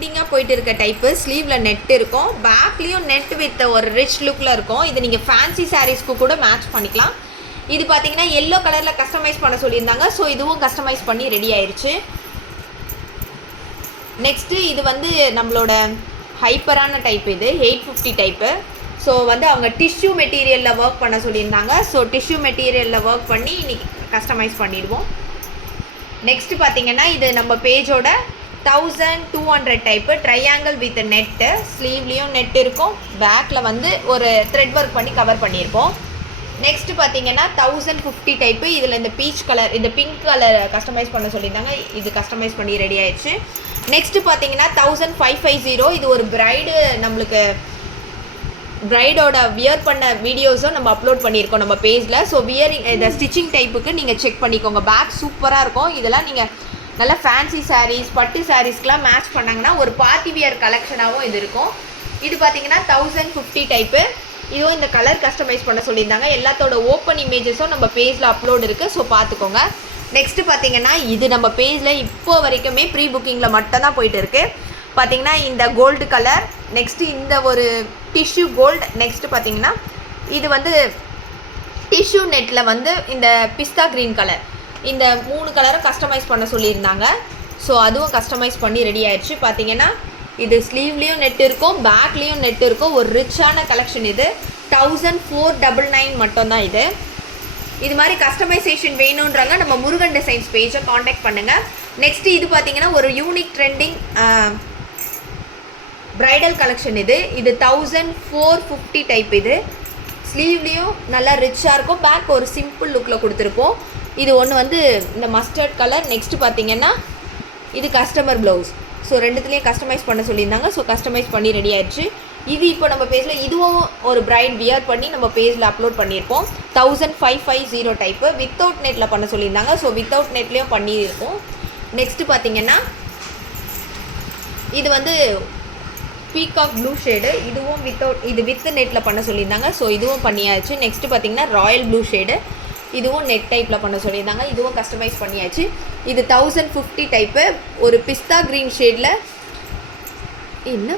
போயிட்டு இருக்க type. ஸ்லீவில் net இருக்கும், பேக்லேயும் நெட் வித் ஒரு ரிச் லுக்கில் இருக்கும். இது நீங்கள் ஃபேன்சி சாரீஸ்க்கு கூட மேட்ச் பண்ணிக்கலாம். இது பார்த்தீங்கன்னா எல்லோ கலரில் கஸ்டமைஸ் பண்ண சொல்லியிருந்தாங்க. ஸோ இதுவும் கஸ்டமைஸ் பண்ணி ரெடி ஆயிடுச்சு. நெக்ஸ்ட்டு இது வந்து நம்மளோட ஹைப்பரான டைப். இது 850 டைப்பு. ஸோ வந்து அவங்க டிஷ்யூ மெட்டீரியலில் ஒர்க் பண்ண சொல்லியிருந்தாங்க. ஸோ டிஷ்யூ மெட்டீரியலில் ஒர்க் பண்ணி இன்றைக்கி கஸ்டமைஸ் பண்ணிடுவோம். நெக்ஸ்ட்டு பார்த்தீங்கன்னா இது நம்ம பேஜோட 1200 டைப்பு ட்ரையாங்கிள் வித் நெட்டு. ஸ்லீவ்லேயும் நெட் இருக்கும், பேக்கில் வந்து ஒரு த்ரெட் ஒர்க் பண்ணி கவர் பண்ணியிருப்போம். நெக்ஸ்ட்டு பார்த்தீங்கன்னா 1050 டைப்பு. இதில் இந்த பீச் கலர், இந்த பிங்க் கலர் கஸ்டமைஸ் பண்ண சொல்லியிருந்தாங்க. இது கஸ்டமைஸ் பண்ணி ரெடி ஆயிடுச்சு. நெக்ஸ்ட்டு பார்த்தீங்கன்னா 1550. இது ஒரு பிரைடு, நம்மளுக்கு பிரைடோட வியர் பண்ண வீடியோஸும் நம்ம அப்லோட் பண்ணியிருக்கோம் நம்ம பேஜில். ஸோ வியரிங் இந்த ஸ்டிச்சிங் டைப்புக்கு நீங்கள் செக் பண்ணிக்கோங்க. பேக் சூப்பராக இருக்கும். இதெல்லாம் நீங்கள் நல்லா ஃபேன்சி சாரீஸ், பட்டு சாரீஸ்க்கெலாம் மேட்ச் பண்ணாங்கன்னா ஒரு பார்ட்டி வியர் கலெக்ஷனாகவும் இது இருக்கும். இது பார்த்தீங்கன்னா 1050 டைப்பு. இதுவும் இந்த கலர் கஸ்டமைஸ் பண்ண சொல்லியிருந்தாங்க. எல்லாத்தோட ஓப்பன் இமேஜஸும் நம்ம பேஜில் அப்லோட் இருக்குது. ஸோ பார்த்துக்கோங்க. நெக்ஸ்ட்டு பார்த்தீங்கன்னா இது நம்ம பேஜில் இப்போ வரைக்குமே ப்ரீ புக்கிங்கில் மட்டும்தான் போயிட்டு இருக்குது. பார்த்தீங்கன்னா இந்த கோல்டு கலர், நெக்ஸ்ட்டு இந்த ஒரு டிஷ்யூ கோல்டு, நெக்ஸ்ட்டு பார்த்தீங்கன்னா இது வந்து டிஷ்யூ நெட்டில் வந்து இந்த பிஸ்தா க்ரீன் கலர், இந்த 3 கலரும் கஸ்டமைஸ் பண்ண சொல்லியிருந்தாங்க. ஸோ அதுவும் கஸ்டமைஸ் பண்ணி ரெடி ஆயிடுச்சு. பார்த்தீங்கன்னா இது ஸ்லீவ்லேயும் நெட் இருக்கும், பேக்லேயும் நெட் இருக்கும். ஒரு ரிச்சான கலெக்ஷன் இது. 1499 மட்டும்தான் இது. இது மாதிரி கஸ்டமைசேஷன் வேணுன்றாங்க நம்ம முருகன் டிசைன்ஸ் பேஜை காண்டாக்ட் பண்ணுங்கள். நெக்ஸ்ட்டு இது பார்த்தீங்கன்னா ஒரு யூனிக் ட்ரெண்டிங் பிரைடல் கலெக்ஷன் இது. இது 1450 டைப். இது ஸ்லீவ்லேயும் நல்லா ரிச்சாக இருக்கும், பேக் ஒரு சிம்பிள் லுக்கில் கொடுத்துருப்போம். இது ஒன்று வந்து இந்த மஸ்டர்ட் கலர். நெக்ஸ்ட்டு பார்த்தீங்கன்னா இது கஸ்டமர் ப்ளவுஸ். ஸோ ரெண்டுத்துலேயும் கஸ்டமைஸ் பண்ண சொல்லியிருந்தாங்க. ஸோ கஸ்டமைஸ் பண்ணி ரெடி ஆயிடுச்சு. இது இப்போ நம்ம பேஜில் இதுவும் ஒரு பிரைட் வியர் பண்ணி நம்ம பேஜில் அப்லோட் பண்ணியிருப்போம். 1550 டைப்பு. வித்தவுட் நெட்டில் பண்ண சொல்லியிருந்தாங்க. ஸோ வித்தவுட் நெட்லேயும் பண்ணியிருக்கோம். நெக்ஸ்ட்டு பார்த்தீங்கன்னா இது வந்து பீகாக் ப்ளூ ஷேடு. இதுவும் இது வித் நெட்டில் பண்ண சொல்லியிருந்தாங்க. ஸோ இதுவும் பண்ணியாச்சு. நெக்ஸ்ட்டு பார்த்தீங்கன்னா ராயல் ப்ளூ ஷேடு. இதுவும் நெட் டைப்பில் பண்ண சொல்லியிருந்தாங்க. இதுவும் கஸ்டமைஸ் பண்ணியாச்சு. இது 1050 டைப்பு. ஒரு பிஸ்தா க்ரீன் ஷேடில் என்ன